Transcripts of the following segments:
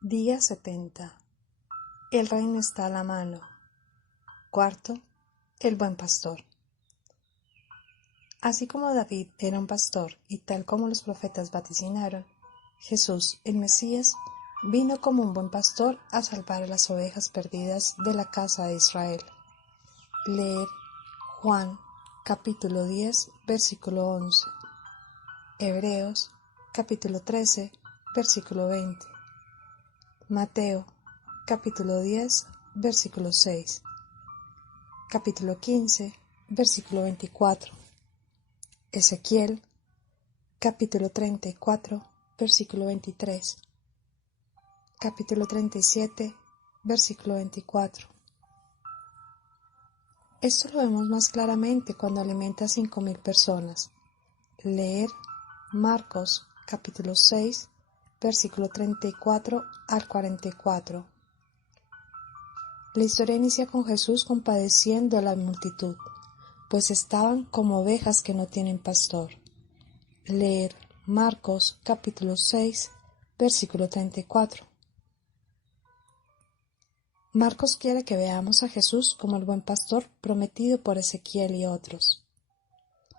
Día 70. El reino está a la mano. Cuarto, el buen pastor. Así como David era un pastor y tal como los profetas vaticinaron, Jesús, el Mesías, vino como un buen pastor a salvar a las ovejas perdidas de la casa de Israel. Leer Juan, capítulo 10, versículo 11. Hebreos, capítulo 13, versículo 20. Mateo, capítulo 10, versículo 6. Capítulo 15, versículo 24. Ezequiel, capítulo 34, versículo 23. Capítulo 37, versículo 24. Esto lo vemos más claramente cuando alimenta a 5,000 personas. Leer Marcos, capítulo 6, versículo 34 al 44. La historia inicia con Jesús compadeciendo a la multitud, pues estaban como ovejas que no tienen pastor. Leer Marcos capítulo 6, versículo 34. Marcos quiere que veamos a Jesús como el buen pastor prometido por Ezequiel y otros.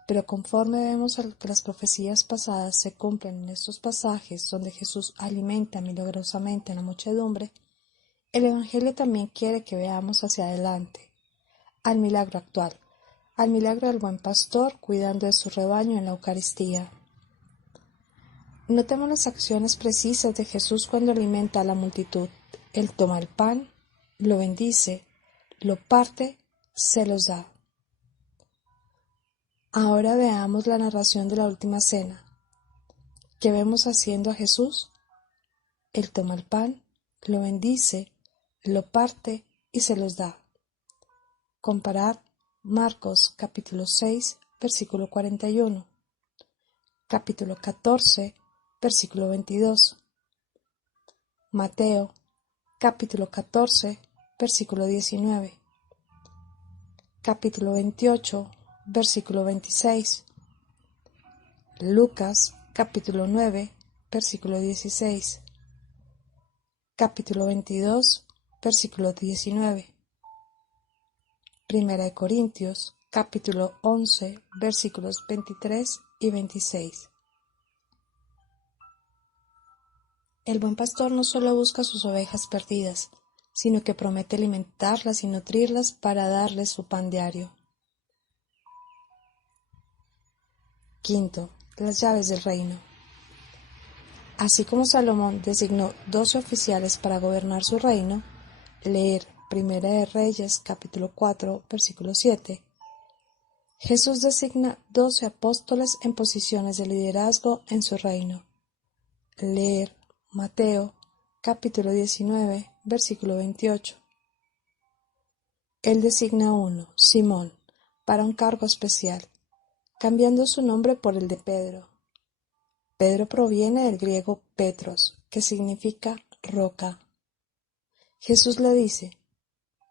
Pero conforme vemos que las profecías pasadas se cumplen en estos pasajes donde Jesús alimenta milagrosamente a la muchedumbre, el Evangelio también quiere que veamos hacia adelante, al milagro actual, al milagro del buen pastor cuidando de su rebaño en la Eucaristía. Notemos las acciones precisas de Jesús cuando alimenta a la multitud. Él toma el pan, lo bendice, lo parte, se los da. Ahora veamos la narración de la última cena. ¿Qué vemos haciendo a Jesús? Él toma el pan, lo bendice, lo parte y se los da. Comparad Marcos capítulo 6, versículo 41, capítulo 14, versículo 22, Mateo capítulo 14, versículo 19, capítulo 28, versículo 26, Lucas capítulo 9, versículo 16, capítulo 22, versículo 19, Primera de Corintios capítulo 11, versículos 23 y 26. El buen pastor no solo busca sus ovejas perdidas, sino que promete alimentarlas y nutrirlas para darles su pan diario. Quinto, las llaves del reino. Así como Salomón designó 12 oficiales para gobernar su reino, leer Primera de Reyes capítulo 4, versículo 7, Jesús designa 12 apóstoles en posiciones de liderazgo en su reino. Leer Mateo capítulo 19, versículo 28. Él designa a uno, Simón, para un cargo especial, cambiando su nombre por el de Pedro. Pedro proviene del griego Petros, que significa roca. Jesús le dice: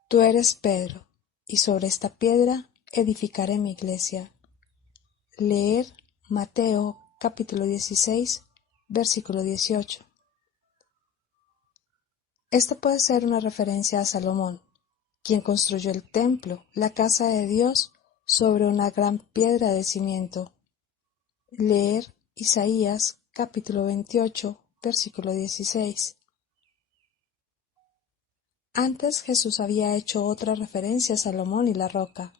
Tú eres Pedro, y sobre esta piedra edificaré mi iglesia. Leer Mateo capítulo 16, versículo 18. Esta puede ser una referencia a Salomón, quien construyó el templo, la casa de Dios, sobre una gran piedra de cimiento. Leer Isaías capítulo 28, versículo 16. Antes Jesús había hecho otra referencia a Salomón y la roca,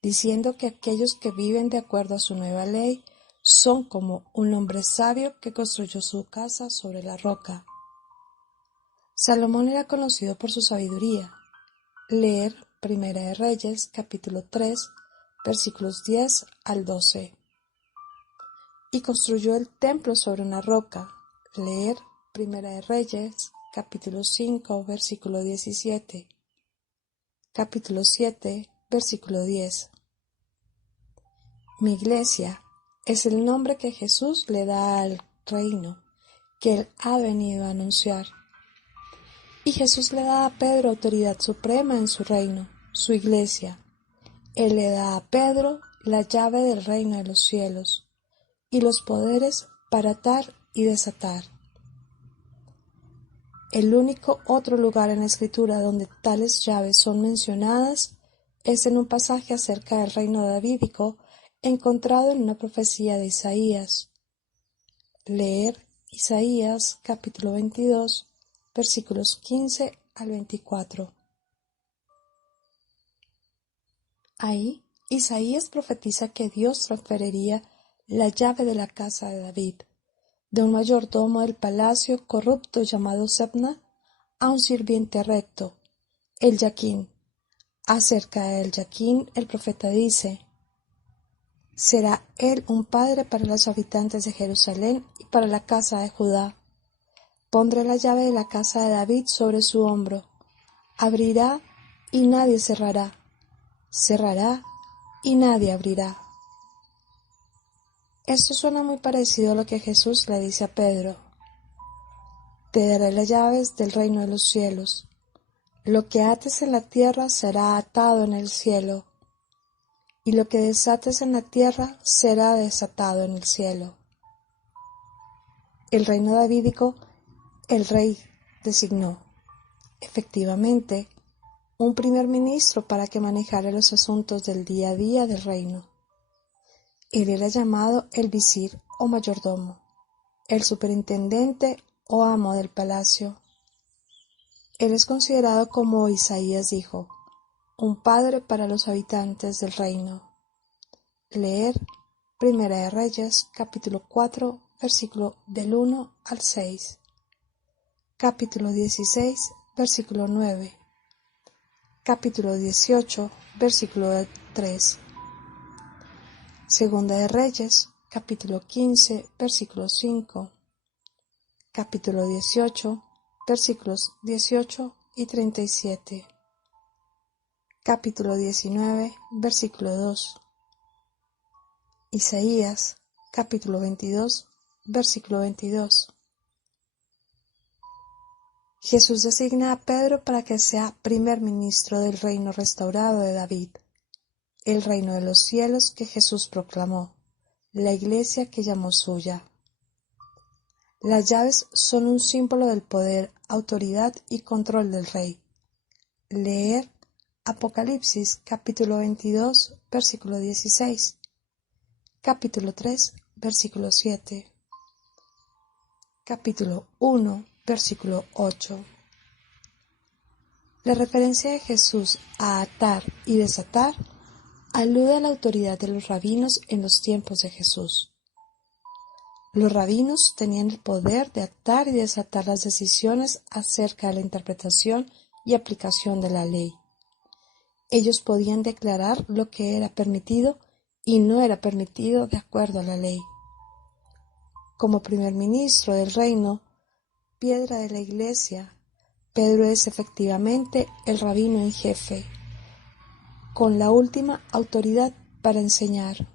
diciendo que aquellos que viven de acuerdo a su nueva ley son como un hombre sabio que construyó su casa sobre la roca. Salomón era conocido por su sabiduría. Leer Primera de Reyes, capítulo 3, versículos 10 al 12. Y construyó el templo sobre una roca. Leer Primera de Reyes, capítulo 5, versículo 17. Capítulo 7, versículo 10. Mi iglesia es el nombre que Jesús le da al reino que Él ha venido a anunciar. Y Jesús le da a Pedro autoridad suprema en su reino, su iglesia. Él le da a Pedro la llave del reino de los cielos y los poderes para atar y desatar. El único otro lugar en la Escritura donde tales llaves son mencionadas es en un pasaje acerca del reino davídico encontrado en una profecía de Isaías. Leer Isaías capítulo 22, versículos 15 al 24. Ahí, Isaías profetiza que Dios transferiría la llave de la casa de David, de un mayordomo del palacio corrupto llamado Sebna, a un sirviente recto, el Yaquín. Acerca del Yaquín, el profeta dice: será él un padre para los habitantes de Jerusalén y para la casa de Judá. Pondré la llave de la casa de David sobre su hombro. Abrirá y nadie cerrará. Cerrará y nadie abrirá. Esto suena muy parecido a lo que Jesús le dice a Pedro: te daré las llaves del reino de los cielos. Lo que ates en la tierra será atado en el cielo, y lo que desates en la tierra será desatado en el cielo. El reino davídico, el rey designó, efectivamente, un primer ministro para que manejara los asuntos del día a día del reino. Él era llamado el visir o mayordomo, el superintendente o amo del palacio. Él es considerado, como Isaías dijo, un padre para los habitantes del reino. Leer Primera de Reyes, capítulo 4, versículo del 1 al 6. Capítulo 16, versículo 9. Capítulo 18, versículo 3. Segunda de Reyes, capítulo 15, versículo 5. Capítulo 18, versículos 18 y 37. Capítulo 19, versículo 2. Isaías, capítulo 22, versículo 22. Jesús designa a Pedro para que sea primer ministro del reino restaurado de David, el reino de los cielos que Jesús proclamó, la iglesia que llamó suya. Las llaves son un símbolo del poder, autoridad y control del rey. Leer Apocalipsis capítulo 22, versículo 16. Capítulo 3, versículo 7. Capítulo 1, versículo 8. La referencia de Jesús a atar y desatar alude a la autoridad de los rabinos en los tiempos de Jesús. Los rabinos tenían el poder de atar y desatar las decisiones acerca de la interpretación y aplicación de la ley. Ellos podían declarar lo que era permitido y no era permitido de acuerdo a la ley. Como primer ministro del reino, piedra de la iglesia, Pedro es efectivamente el rabino en jefe, con la última autoridad para enseñar.